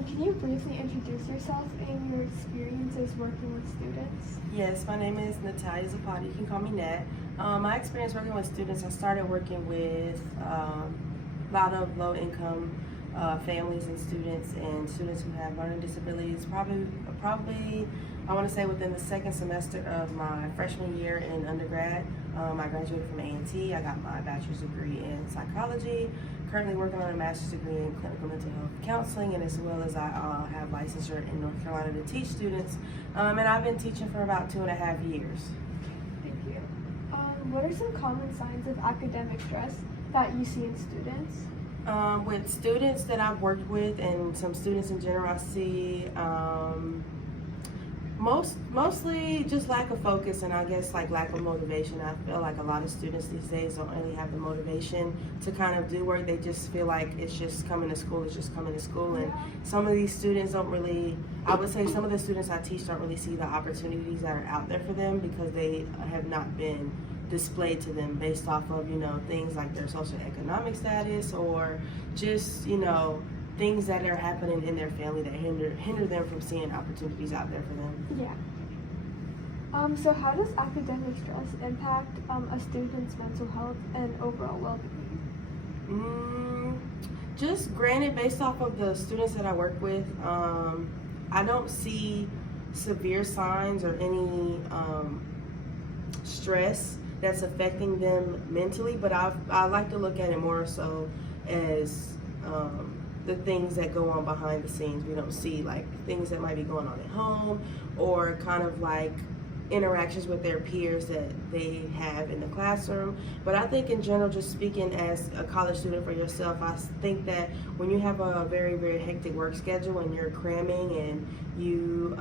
Can you briefly introduce yourself and your experiences working with students? Yes, my name is Natalia Zapata. You can call me Nat. My experience working with students, I started working with a lot of low-income families and students who have learning disabilities. Probably, I want to say within the second semester of my freshman year in undergrad, I graduated from A&T. I got my bachelor's degree in psychology. Currently working on a master's degree in clinical mental health counseling, and as well as I have licensure in North Carolina to teach students. And I've been teaching for about 2.5 years. Thank you. What are some common signs of academic stress that you see in students? With students that I've worked with and some students in general, I see mostly just lack of focus and I guess like lack of motivation. I feel like a lot of students these days don't really have the motivation to kind of do work. They just feel like it's just coming to school, and some of these students don't really, I would say some of the students I teach don't really see the opportunities that are out there for them because they have not been displayed to them based off of, things like their socioeconomic status or just, things that are happening in their family that hinder them from seeing opportunities out there for them. Yeah. So how does academic stress impact a student's mental health and overall well-being? Just granted, based off of the students that I work with, I don't see severe signs or any stress that's affecting them mentally, but I like to look at it more so as the things that go on behind the scenes. We don't see like things that might be going on at home or kind of like interactions with their peers that they have in the classroom. But I think in general, just speaking as a college student for yourself, I think that when you have a very, very hectic work schedule and you're cramming and you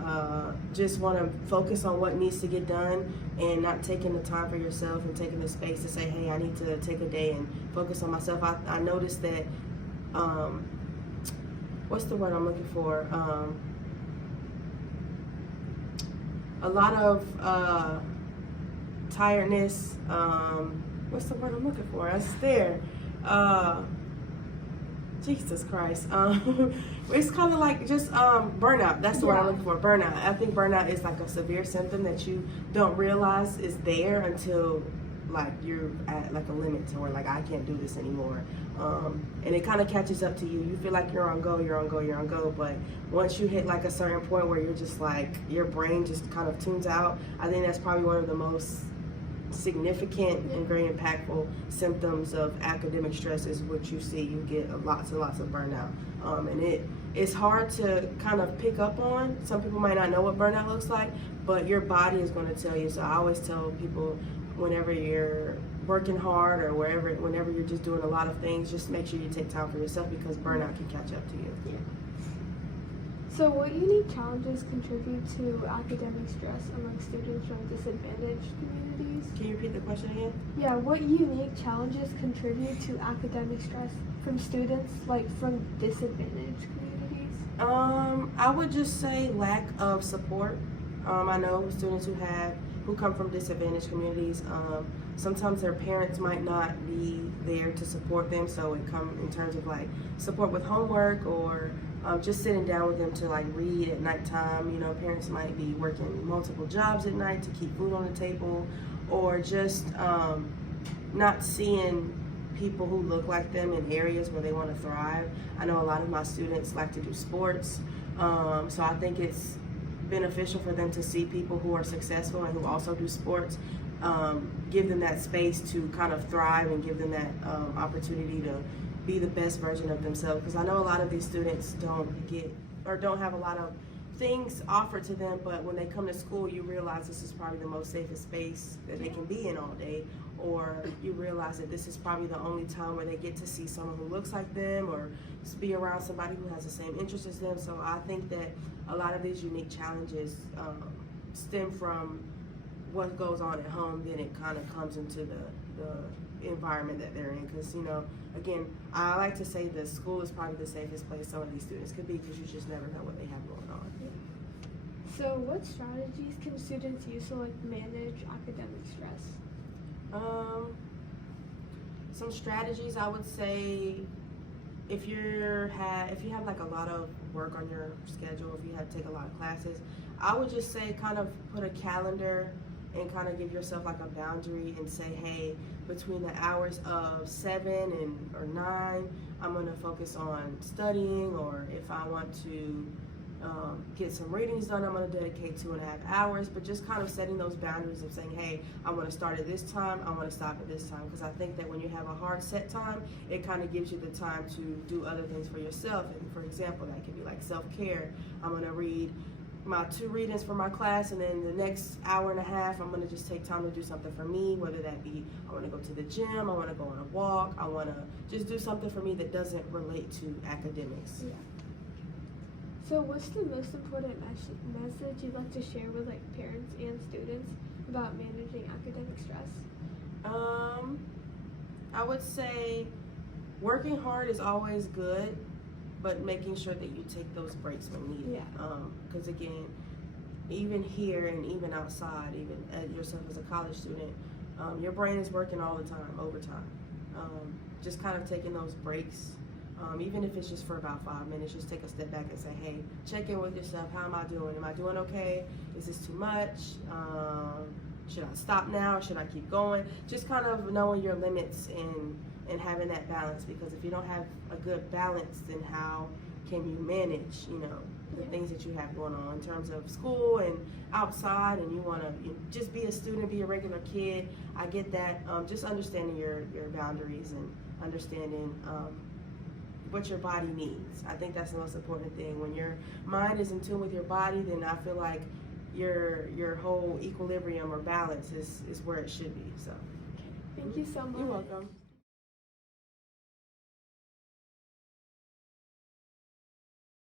just want to focus on what needs to get done and not taking the time for yourself and taking the space to say, hey, I need to take a day and focus on myself. I noticed that what's the word I'm looking for? A lot of tiredness. What's the word I'm looking for? It's there. Jesus Christ. It's kind of like just burnout. That's the word I'm looking for. Burnout. I think burnout is like a severe symptom that you don't realize is there until like you're at like a limit to where like I can't do this anymore, and it kind of catches up to you. You feel like you're on go, but once you hit like a certain point where you're just like your brain just kind of tunes out, I think that's probably one of the most significant and very impactful symptoms of academic stress is what you see. You get lots and lots of burnout, and it's hard to kind of pick up on. Some people might not know what burnout looks like, but your body is going to tell you. So I always tell people, whenever you're working hard or whenever you're just doing a lot of things, just make sure you take time for yourself because burnout can catch up to you. Yeah. So what unique challenges contribute to academic stress among students from disadvantaged communities? Can you repeat the question again? Yeah, what unique challenges contribute to academic stress from students like from disadvantaged communities? I would just say lack of support. I know students who come from disadvantaged communities, sometimes their parents might not be there to support them, so it comes in terms of like support with homework or just sitting down with them to like read at nighttime. Parents might be working multiple jobs at night to keep food on the table, or just not seeing people who look like them in areas where they want to thrive. I know a lot of my students like to do sports, so I think it's beneficial for them to see people who are successful and who also do sports, give them that space to kind of thrive and give them that opportunity to be the best version of themselves. Because I know a lot of these students don't have a lot of things offered to them, but when they come to school, you realize this is probably the most safest space that they can be in all day, or you realize that this is probably the only time where they get to see someone who looks like them or be around somebody who has the same interests as them. So I think that a lot of these unique challenges stem from what goes on at home, then it kind of comes into the environment that they're in. Because, again, I like to say that school is probably the safest place some of these students could be because you just never know what they have going on. So what strategies can students use to like manage academic stress? Some strategies, I would say, if you have like a lot of work on your schedule, if you have to take a lot of classes, I would just say kind of put a calendar and kind of give yourself like a boundary and say, hey, between the hours of 7 or 9, I'm going to focus on studying, or if I want to get some readings done, I'm going to dedicate 2.5 hours, but just kind of setting those boundaries of saying, hey, I want to start at this time, I want to stop at this time, because I think that when you have a hard set time, it kind of gives you the time to do other things for yourself. And for example, that could be like self-care. I'm going to read my 2 readings for my class, and then the next 1.5 hours, I'm going to just take time to do something for me, whether that be I want to go to the gym, I want to go on a walk, I want to just do something for me that doesn't relate to academics. Yeah. So what's the most important message you'd like to share with like parents and students about managing academic stress? I would say working hard is always good, but making sure that you take those breaks when needed. Yeah. Because again, even here and even outside, even at yourself as a college student, your brain is working all the time, overtime. Just kind of taking those breaks, even if it's just for about 5 minutes, just take a step back and say, hey, check in with yourself. How am I doing? Am I doing okay? Is this too much? Should I stop now? Should I keep going? Just kind of knowing your limits and having that balance, because if you don't have a good balance, then how can you manage, the things that you have going on in terms of school and outside, and you want to just be a student, be a regular kid. I get that. Just understanding your boundaries and understanding what your body needs. I think that's the most important thing. When your mind is in tune with your body, then I feel like your whole equilibrium or balance is where it should be. So Thank you so much. you're welcome.